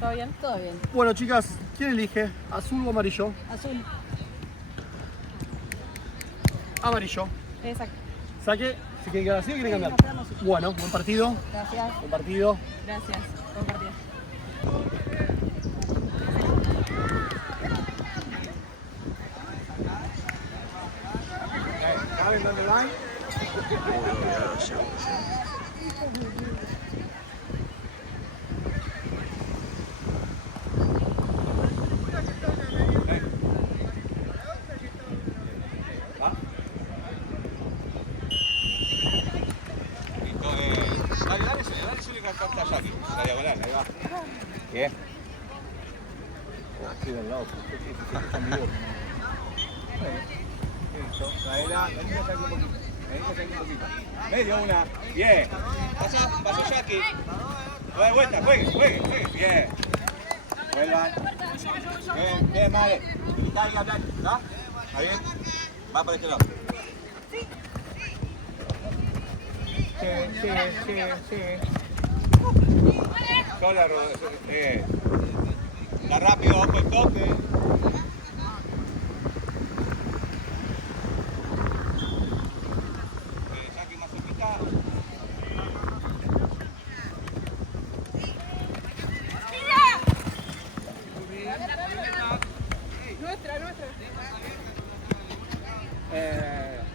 ¿Todo bien? Todo bien. Bueno, chicas, ¿quién elige? ¿Azul o amarillo? Azul. Amarillo. Exacto. Saque. ¿Se quiere quedar así o quiere cambiar? nos quedamos así. Bueno, buen partido. Gracias. Buen partido. Gracias. Buen partido. ¿Saben dónde van? Dale, Zuli, que acá está Jackie. La diagonal, ahí va. Bien. Aquí del lado. Listo. Traela, vení que saque un poquito. Vení que saque un poquito. Medio una. Bien. Pasó Jackie. A vuelta, juegue. Bien. Vuelvan. Bien, Mare. Grita ahí, hablar. ¿Está? ¿Está bien? Va para este lado. Sí. Sola, está rápido, ojo el toque. Jackie más cerquita. Nuestra.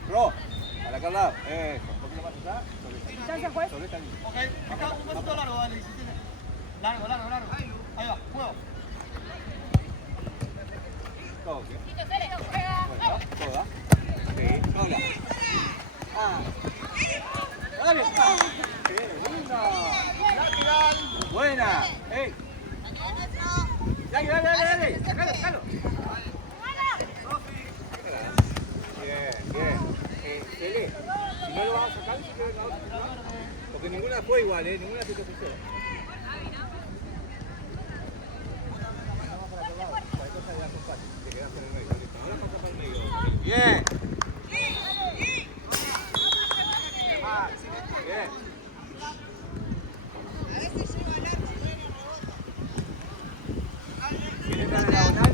Ro, para acá al lado. Eso, un poquito más allá. ¿Distancia, juez? Ok, acá un pasito largo, dale, 17. Largo. Ahí va, juego. Toque. Toda. Sí, sola. Dale. Qué linda. Buena. Ey. Dale. Sácalo. Bien. Cele, si no lo vas a sacar, se queda en la otra. Porque ninguna fue igual, ninguna se te puso. Bien. Bien. Si le dan la diagonal,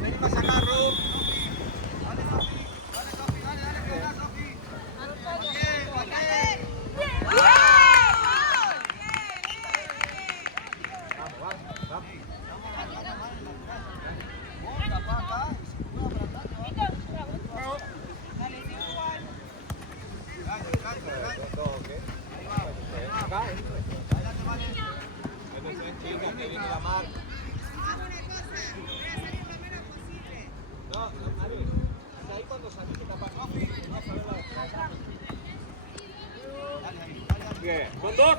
vení más acá, Ru. Bien, son dos.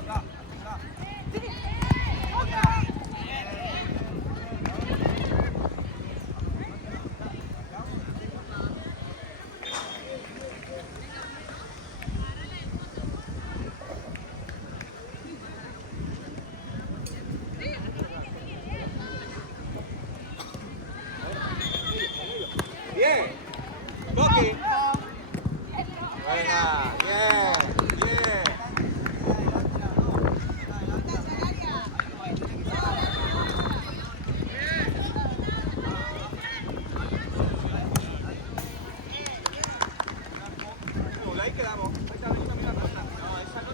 Bien. Toque. Buena. Bien. Ahí quedamos. Ahí está, mira. No, esa no.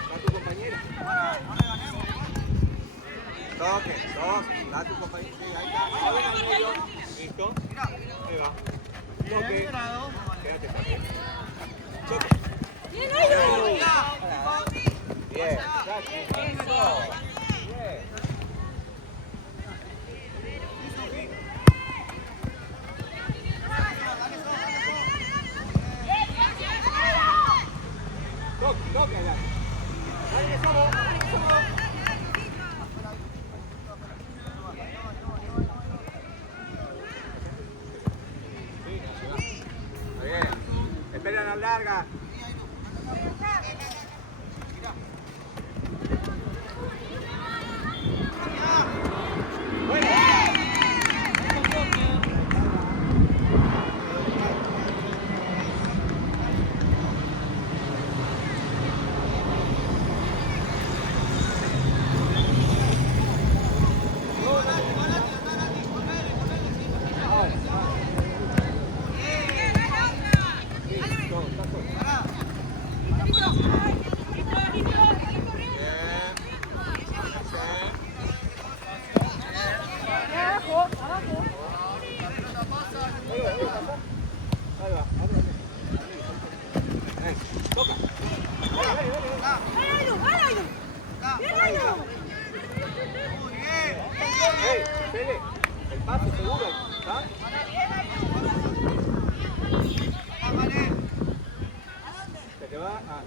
Está tu compañera. Toque. Da tu compañera. Sí, ahí está. Ahora al medio. Listo. Ahí va. Toque. Quédate, Jackie. Toque. Bien. Jackie. Bien. Toque allá. Dale que somos. Bien. Espera la larga. Pase seguro. ¿Está? Se te va. Ah.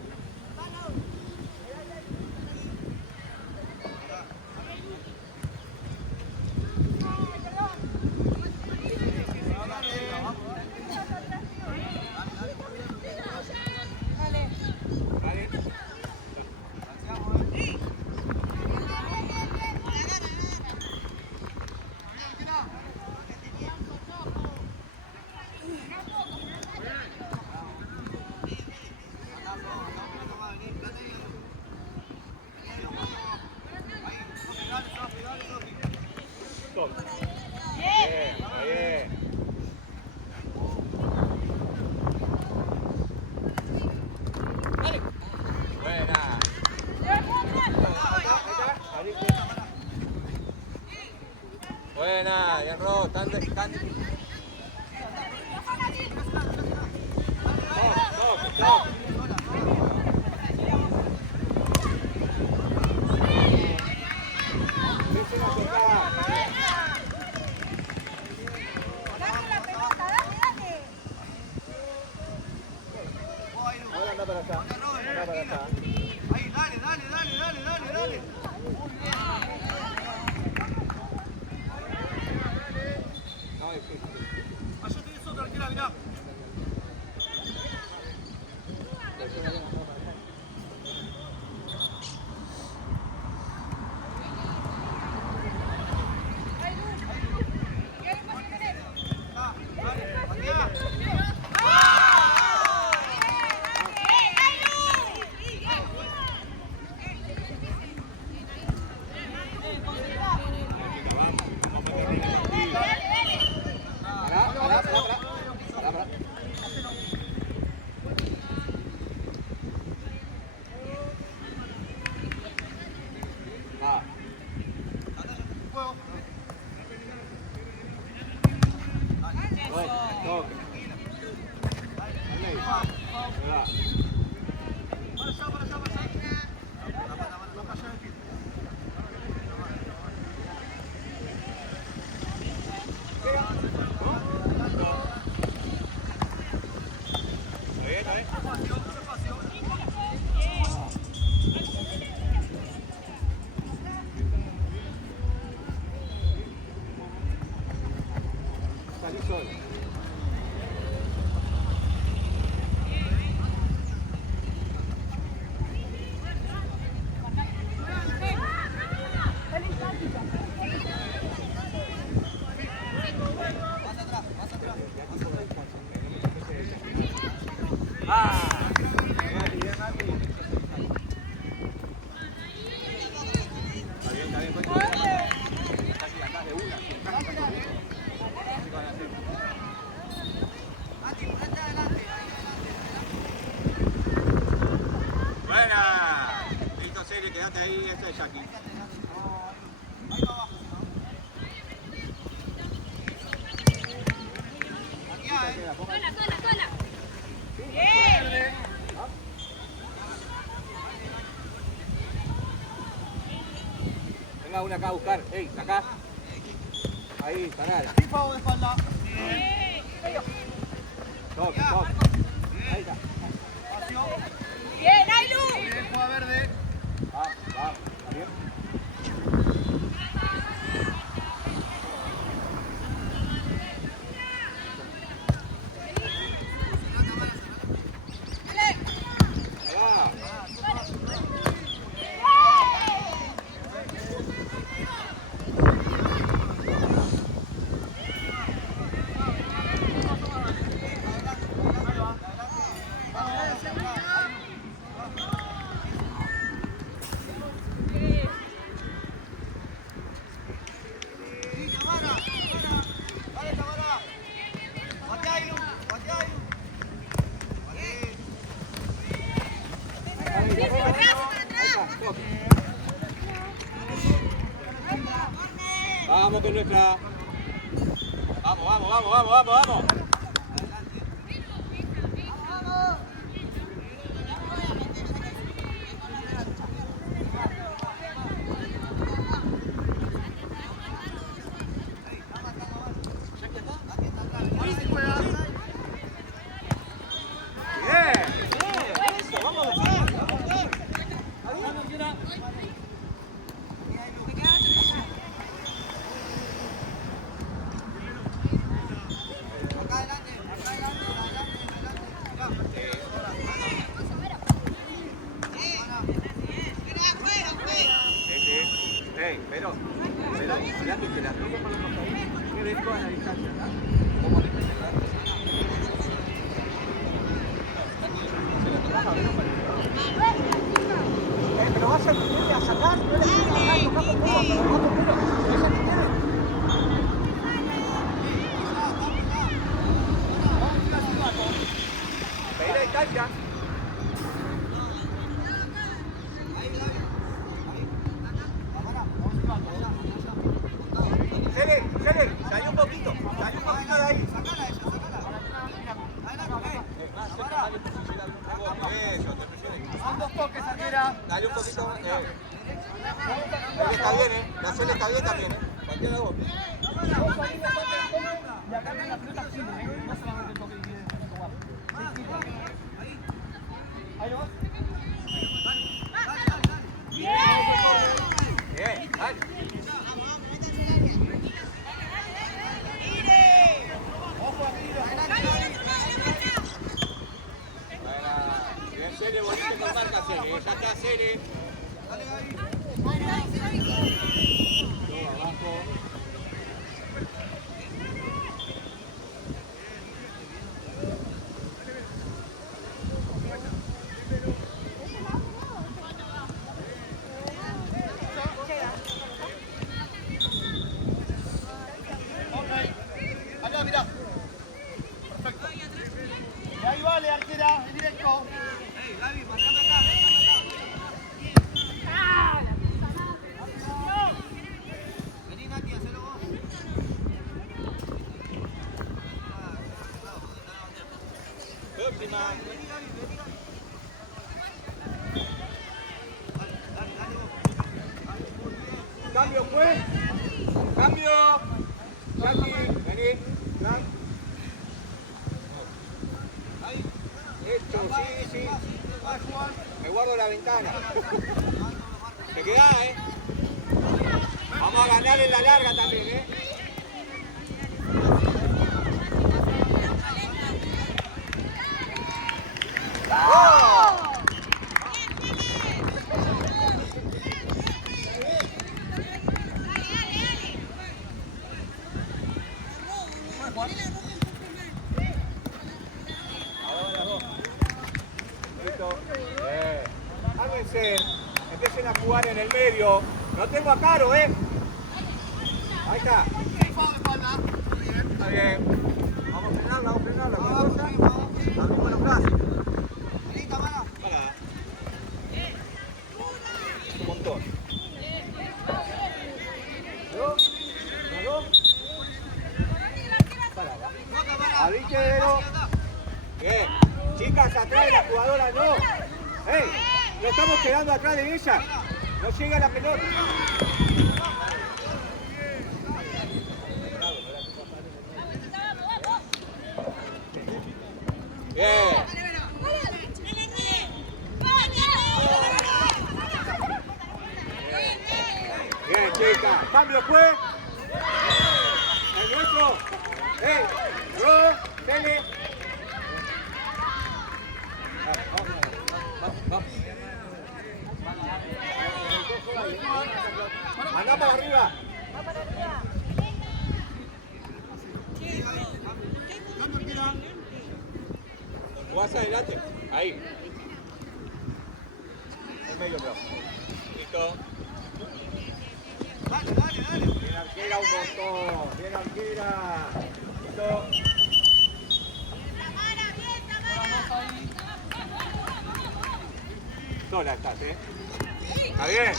Buena, bien Ro, tan ahora anda para allá, anda para allá. Ahí, dale. No, es difícil. Allá tenés otra, tranquila, mirá. Salí solo. Buena. Listo, Cele, quédate ahí, esta es Jackie. Sola. Venga una acá a buscar. Ey, acá. Ahí, parada. FIFA o de espalda. Toque. Ahí está. Espacio. Bien, Ailu. Bien, juega verde. Va, está bien. Vamos con nuestra. Vamos. pero mirate que la toco con los costaditos. ¿Qué ves toda la distancia acá? ¿Cómo le metes la se la tomás a ver pero vas a tenerle a sacar, no le tienes a sacar, tocá con vos, pero vos primero, esa que tiene. Pedí la distancia. Cele, salió un poquito de ahí. Eso, te presioné. Son 2 toques, Sanguera. Dale un poquito más. Cele está bien, la Cele está bien también, Cualquiera de vos. Y acá en la pelota firme, no solamente el toque y viene de jugar. Ahí va. Bien, dale. Bien, Cele, volviste con marca, Cele. Ya está, Cele. Todo abajo. Acá, mirá. Perfecto. Y ahí vale, arquera, en directo. Gaby, marcame acá, Vení, Nati, hacelo vos. Próxima. Cambio, pues. Cambio. Jackie, vení. Hecho, sí. Me guardo la ventana. Te quedás, Vamos a ganar en la larga también, ¡Oh! Ahora dos. Listo. Ármense. Empiecen a jugar en el medio. No tengo a Caro, Ahí está. Está bien. Vamos a frenarla. Abrimos los brazos. Pará. Un montón. ¿No? Pará. Abríquero. Bien. Chicas, atrás de la jugadora no. No estamos quedando atrás de ella. No llega la pelota. Bien. Bien, chicas. Cambio fue. El nuestro. Cele. Vamos. Andá para arriba. Jugás adelante. Ahí. El medio, bro. Listo. Dale. Bien arquera, un montón. Bien arquera. Listo. Sola estás, Está bien.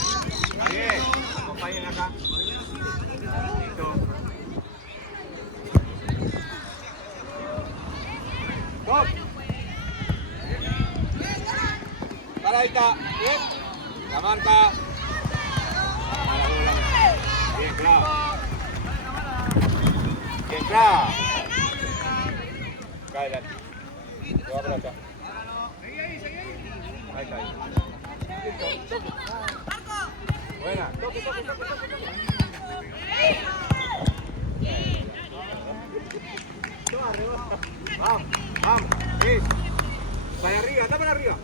Acompañen acá. Listo. Stop. Paradita. Bien. La marca. Bien, claro. Cae adelante. Te va por acá. Ahí está. Buena. Toque. Vamos. Para arriba, anda para arriba.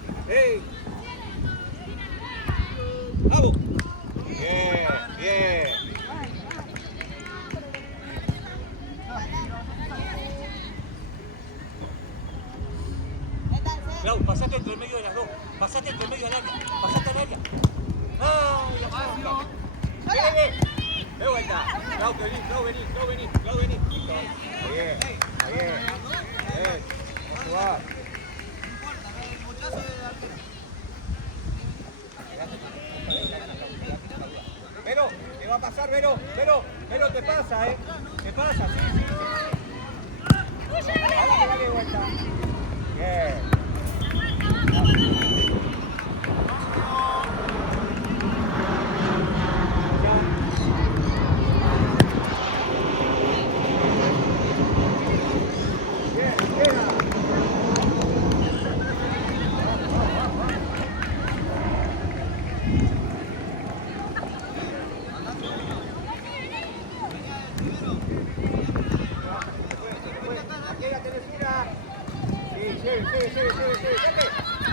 Vamos. Bien. Clau, vení. Listo. Bien. Vamos a jugar. Vero, te va a pasar, Vero, te pasa, te pasa, sí. Dale vuelta. Bien.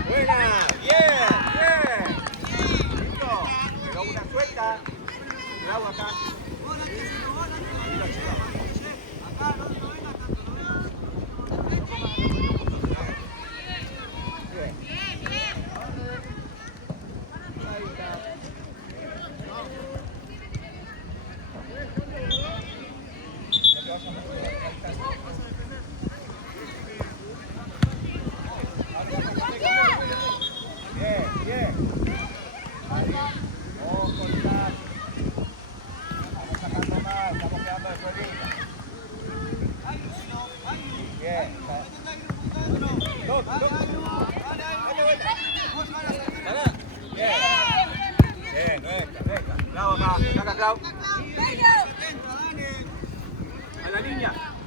Buena, bien. Listo. Pero una suelta. Cuidado acá.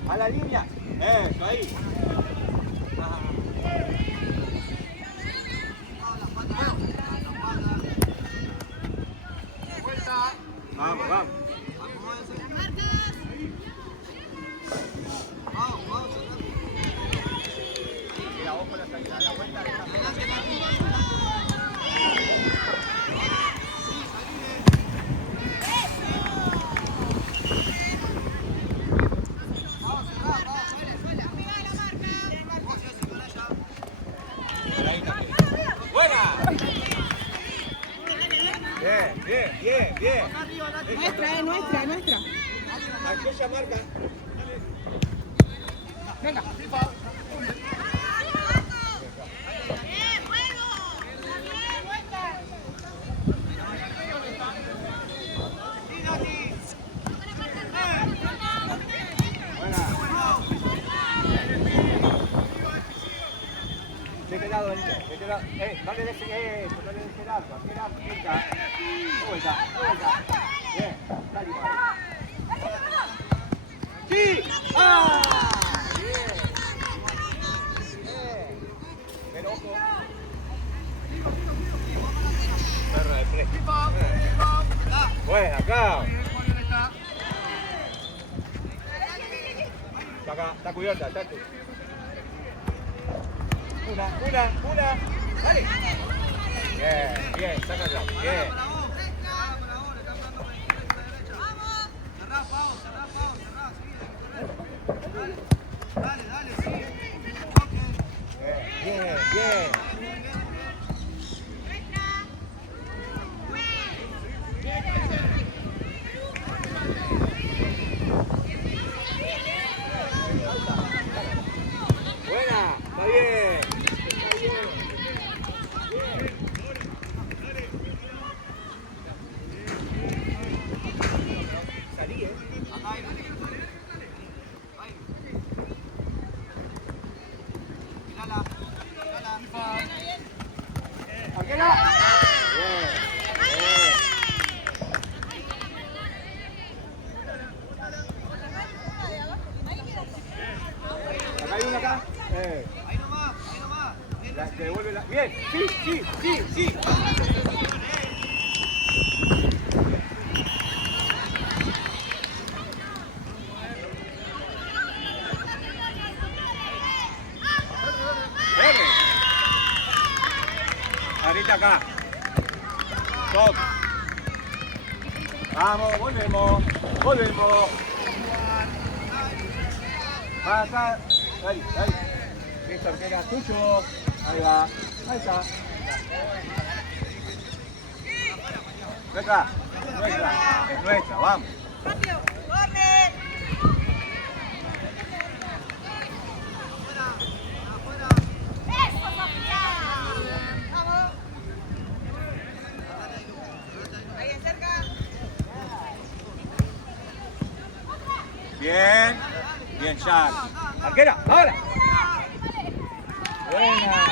A la línea. Eso, ahí. Vamos. Mira, ojo la salida, la vuelta. Bien. Nuestra. Aquella marca. Venga. De qué lado venite, no le des eso, no le des el arco, vuelta. Bien, dale. ¡Sí! ¡Ah! Bien. Pero ojo. Perra de fresco. Buena, acá. Acá, está cubierta, Tatu. Una. Dale. Bien, sácalo. Bien. Dale, sí. Bien. Buena, está bien. Salí, Acá hay uno acá. Ahí nomás. Te devuelve la... Bien, sí. Verde. Ahorita acá. Stop. Vamos, volvemos. Pasa. Ahí. Listo, arquera, tuyo. Ahí va. Ahí está. Nuestra. Es nuestra, vamos. Rápido. Bien. Bien, Jack. Arquera, ahora. Buena.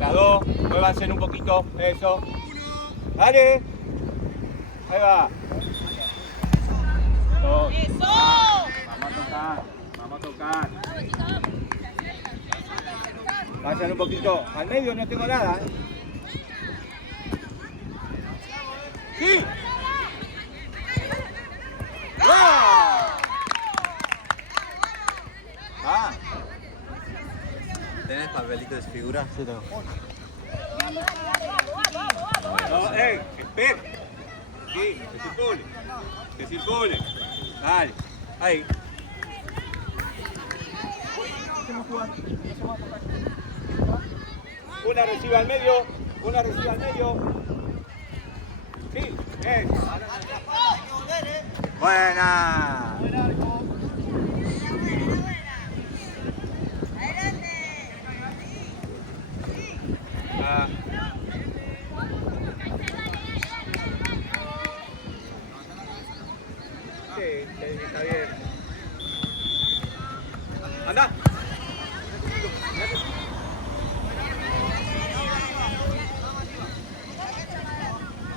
Las dos, muévanse un poquito, eso. Dale. Ahí va. Dos. Vamos a tocar. Vayan un poquito al medio, no tengo nada. ¡Sí! ¡Ah! ¿Tenés papelito de figura? Sí, tengo. No, espera. Sí, que circule. Que circule. Dale. Ahí. Una recibe al medio. Una recibe al medio. Sí, Buena. Ah. Sí, está bien. Anda.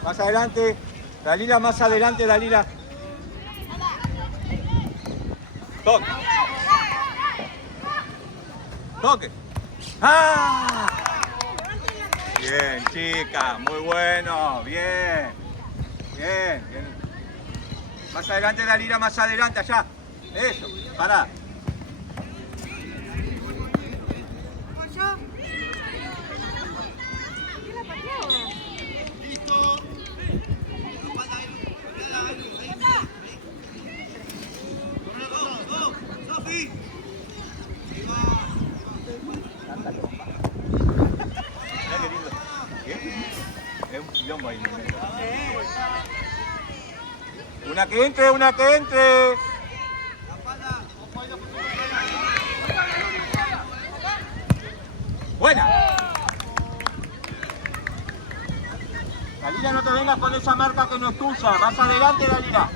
Más adelante. Dalila, más adelante, Dalila. Toque. Toque. ¡Ah! Bien, chica, muy bueno, bien. Bien, bien. Más adelante, Dalila, más adelante, allá. Eso, pará. Una que entre, una que entre. Buena. Dalila, no te vengas con esa marca que no es tuya. Más adelante, Dalila.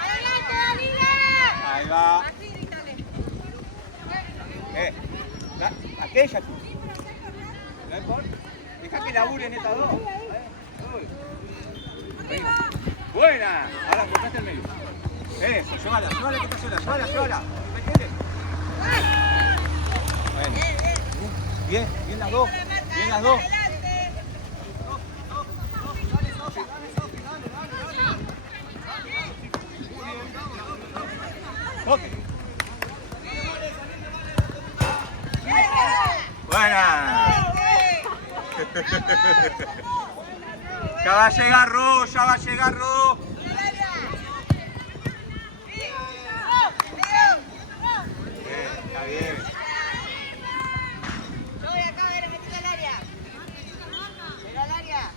¡Adelante, Dalila! Ahí va. Aquella tú. ¿No importa? Deja que laburen estas dos. Buena. Ahora cortaste el medio. Eso, llévala que está sola, llévala. ¿Me entiendes? Bueno. Bien, bien las dos. Bien las dos. Okay. Buena. Ya va a llegar Ro, ya va a llegar Ro. Está bien. Yo voy acá a ver, metí al área. Pero al área.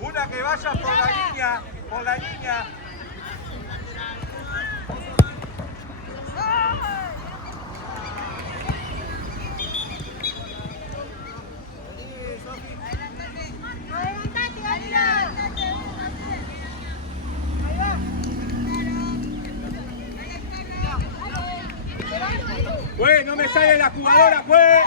Una que vaya por la línea, por la línea. Adelantate, Dalila. Pues, no me sale la jugadora, pues.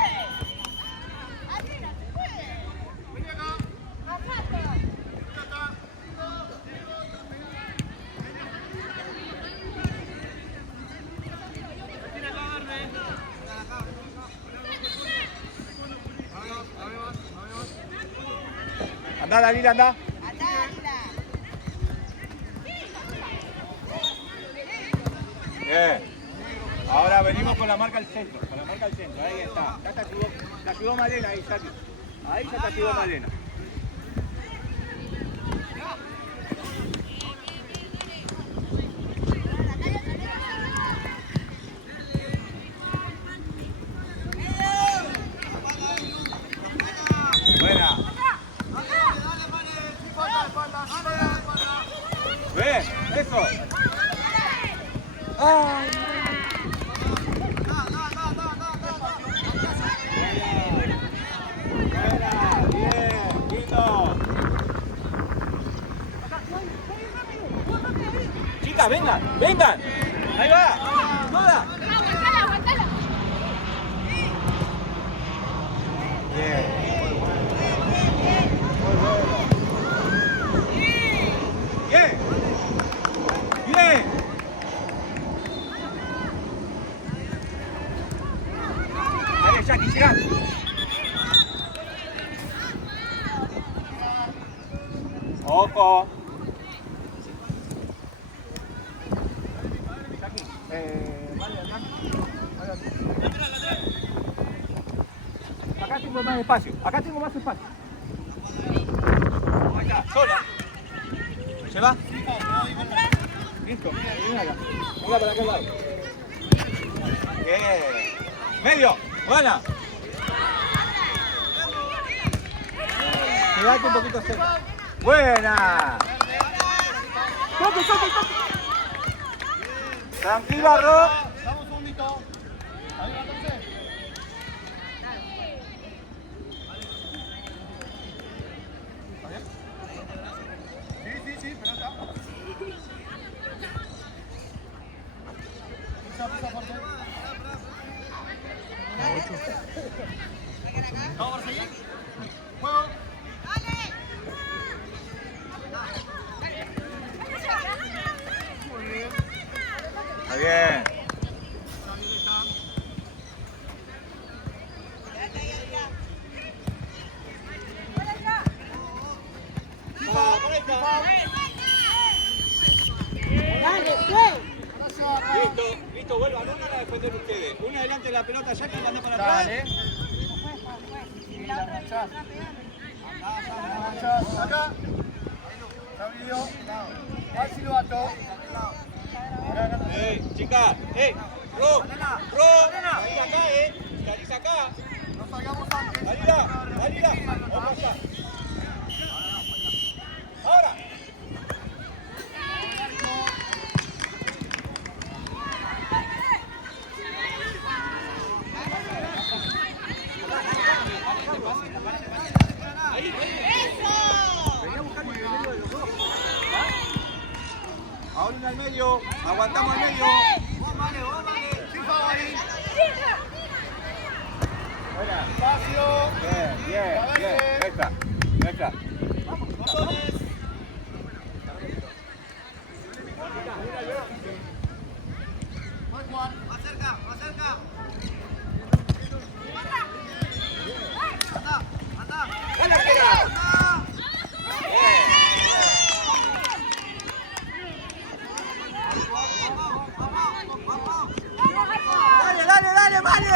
Anda, Dalila, anda. Bien. Ahora venimos con la marca al centro, con la marca al centro, ahí está. Ya te ayudó Malena ahí, Saki. Ahí ya te ayudó Malena. Buena. Bien, eso. Ay. venga, vengan, vengan. Ahí va. Toda. Aguantala, aguantala. Bien. Bien. Bien. Dale, Jackie, llegá. Ojo. Acá tengo más espacio. Acá tengo más espacio. Ahí está, sola. ¿Se va? Listo. Venga acá. Venga para aquel lado. Bien. Medio. Buena. Quedate un poquito cerca. Buena. Toque, toque, toque. Tranquila, Ro. Dame un segundito. Ahí va, entonces. ¿Está bien? Sí, pero está. Pisa fuerte. ¿Vamos a seguir? Juego. Muy bien. Está bien. Listo, vuelvan, no van a defender ustedes. Una adelante de la pelota, ya que anda para atrás. Dale. Y la enganchás. La enganchás. Acá. Sabido. Al silbato. Chicas, Ro, salís acá, salís acá. No salgamos antes. Dalila, vamos allá. Ahora. Ahí. Venía a buscar el medio de los dos. Ahora una al medio, aguantamos al medio. Buena. Espacio. Bien. Extra. Más cerca. ¡Dale, pega! Dale, vale.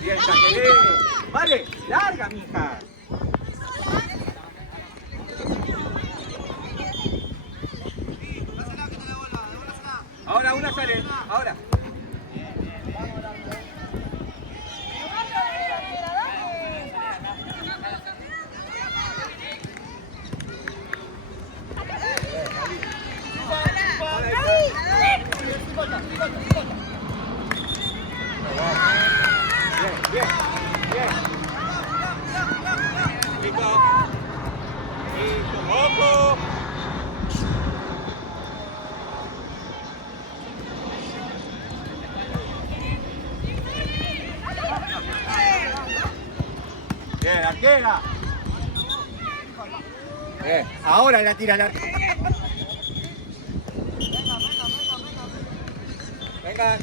Bien, Jacqueline. Vale, larga, mija. Ahora una sale, ahora. Bien. Listo. Ojo. Bien, arquera. Bien, ahora la tira la arquera. Venga.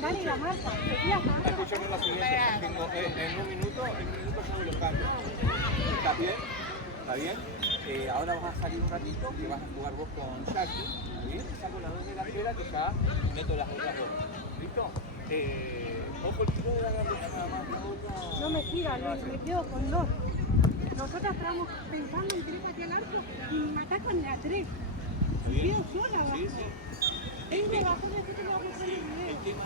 Dale la marca, seguías marca. Escúchame la siguiente. Tengo, en un minuto hago los cambios. ¿Está bien? ¿Está bien? Ahora vas a salir un ratito que vas a jugar vos con Jackie. ¿Está bien? Saco las dos delanteras que ya meto las otras dos. ¿Listo? Ojo el tiro de la gambeta nada más. No me gira, Luis, me quedo con dos. Nosotros estábamos pensando en querer patear el arco y me atacan de a tres. Me quedo sola abajo. Sí. Tengo razón de que tengo que hacer el video. El tema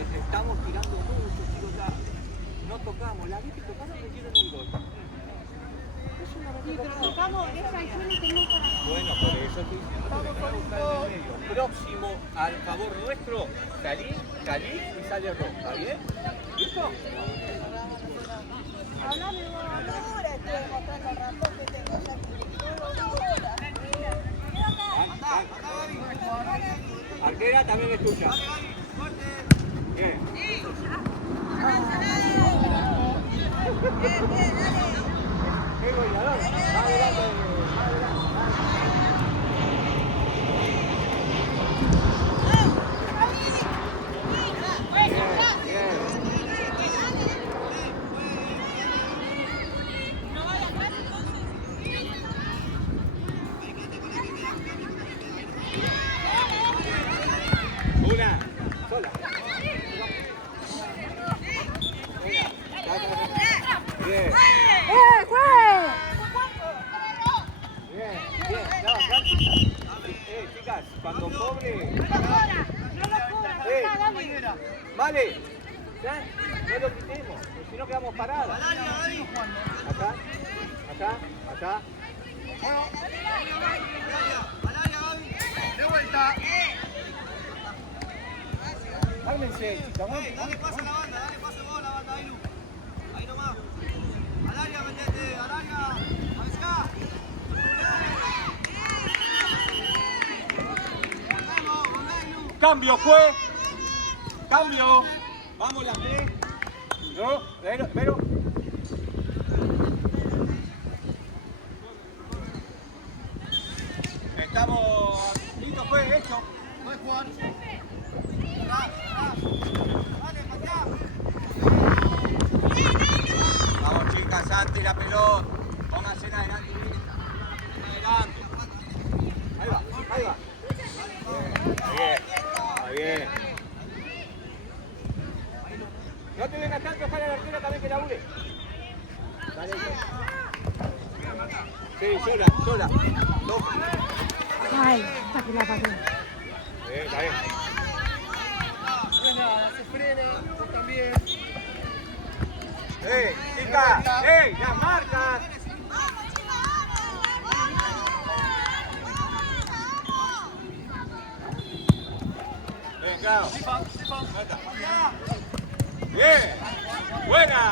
es que estamos tirando mucho, chicos, no tocamos. Las veces que tocaron metieron el gol. Es una Sí, pero tocamos esa y suena que no para. Bueno, por eso estoy diciendo. medio próximo al favor nuestro, salí y sale rojo, ¿está bien? ¿Listo? Háblame vos, ahora estoy mostrando el ratón que tengo ya. Arquera también es tuya. Bien. Qué goleador. Más adelante, más una, sola. Bien. Bien, no, tranqui. Chicas, cuando cobre. Vale, ya, no lo quitemos, porque si no quedamos parados. Acá, acá. De vuelta. Cálmense, Dale pase a la banda, dale pase vos a la banda, ahí Lu. Ahí nomás. Al área, metete, al área. Pesca. Cambio, fue. Cambio. Vamos las tres. No, pero. Estamos. Listo, fue hecho. Puedes jugar. Vamos, chicas, antes la pelota. Pónganse en adelante. Adelante. Ahí va. Está bien. No te vengas tanto, ojalá la arquera también que labure. Dale. Sí, sola. No. Ay, para que la pateé. Está bien. Se frena, tú también. Chicas, las marcas. Claro. Bien. Buena.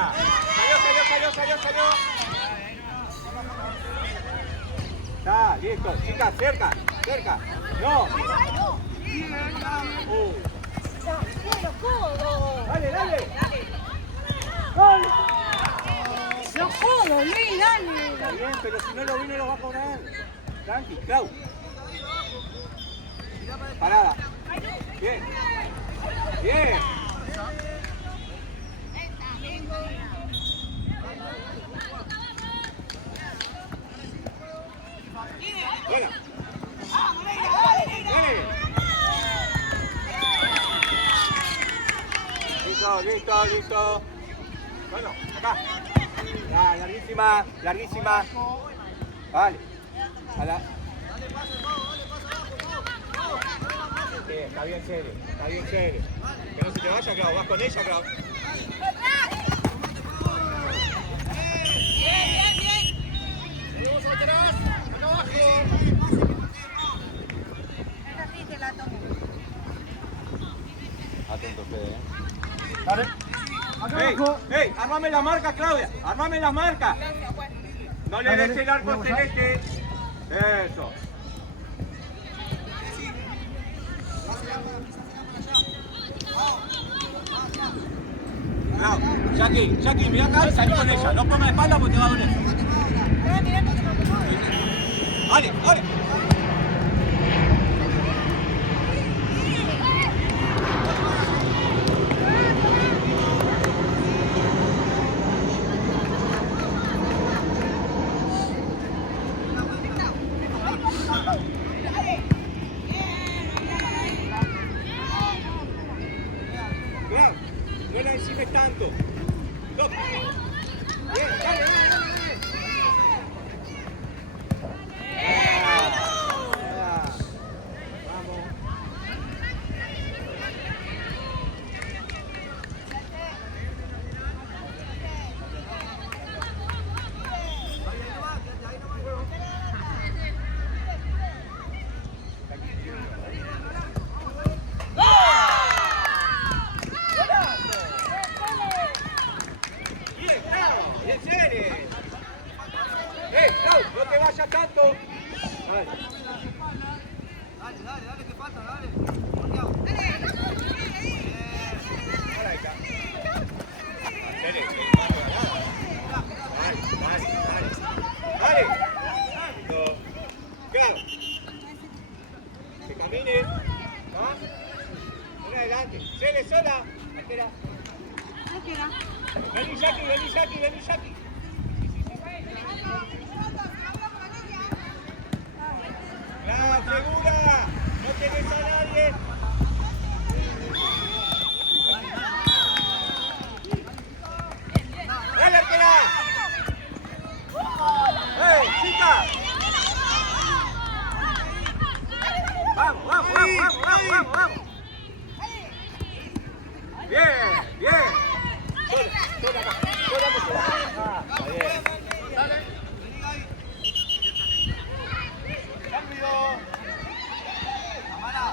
Salió. Está, listo. Chicas, cerca. No. Dale. Los codos, Luis, dale. Está bien, pero si no lo vi, no lo va a cobrar. Tranqui, Clau. Parada. Bien. Buena. Listo. Bueno, acá. Ya, larguísima. Vale. Está bien, Cere. Que no se te vaya, Clau. Vas con ella, Clau. Vamos atrás. Acá abajo. Esta sí te la tomo. Atento, Fede, Dale. Acá abajo. Armame la marca, Claudia. Armame la marca. No le des el arco celeste. Eso. Bravo. Jackie, mira acá y salí con ella. No ponga la espalda porque te va a doler. Dale. Bravo. No la encimes tanto. No. Bien, dale. Vamos. dale, que falta, dale. Santiago. Ahora ahí está. Dale, dale. Claro. Que camine. Más. Una adelante. Cele sola. Espera. No queda. Vení, Jackie. ¡La segura! ¡No tenés a nadie! ¡Dale, arquera! ¡Hey, chica! ¡Vamos! ¡Bien! Sola acá. Está bien. Vení ahí. ¡Cambio! Amara.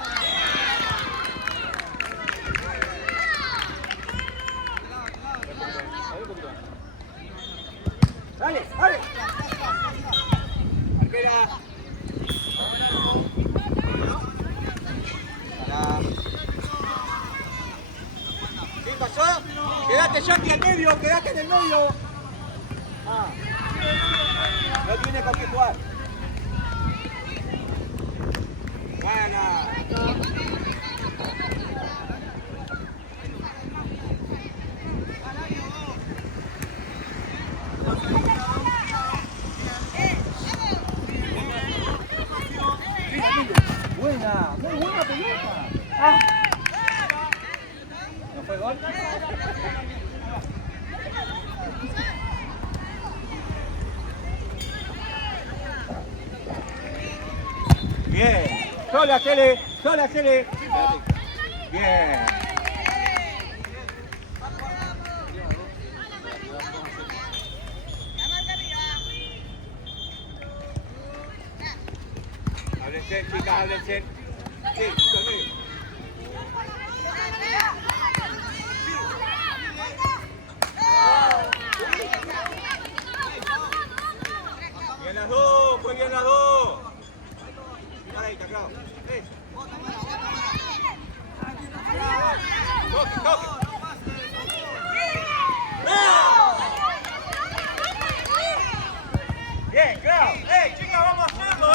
¡Dale! Arquera. ¿Qué pasó? Quédate, Jackie, al medio, quédate en el medio. No tiene con qué jugar. Gana. Buena, muy buena pelota. ¿No fue gol? Bien. Sola, Cele. Bien. Háblense, chicas, háblense. Sí, conmigo. Bien las dos, fue bien las dos. Ahí está, claro. Toque. Bien, claro. Chicas, vamos a hacerlo,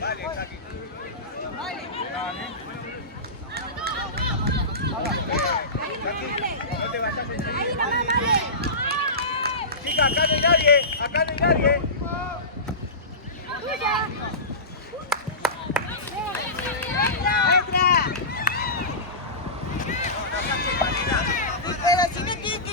Dale, Jackie. No te vayas enseguida. Chica, acá no hay nadie. Pero si no tiene que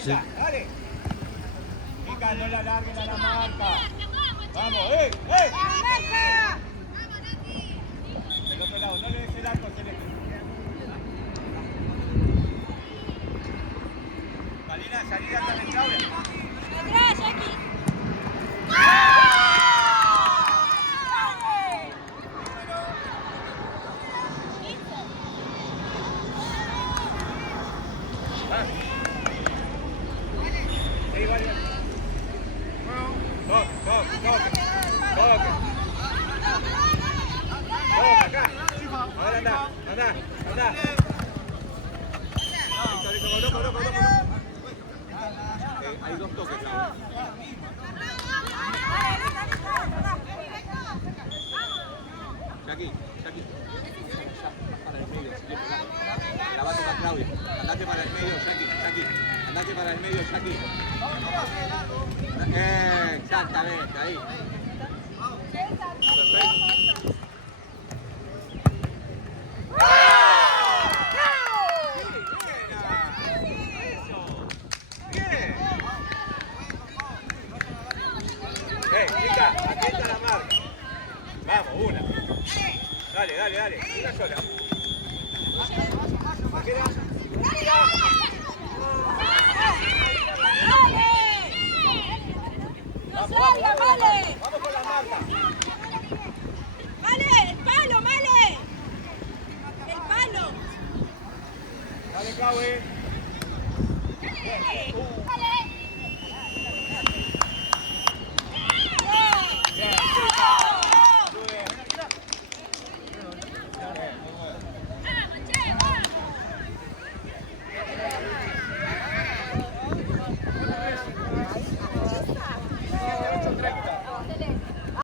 Dale. Chicas, no la larguen a la marca. Vamos, Peló pelado, no le des el arco, Celeste. Malina, salida hasta el Claudia. Atrás, Jackie. Anda. Hay dos toques, Claudia. Jackie. Para el medio, la va a tocar Claudia. Andate para el medio, Jackie. Andate para el medio, Jackie. Exactamente, ahí. Atenta a la marca. Vamos, una. Dale, dale, dale. Una sola. Cualquiera. ¡No salga, vale!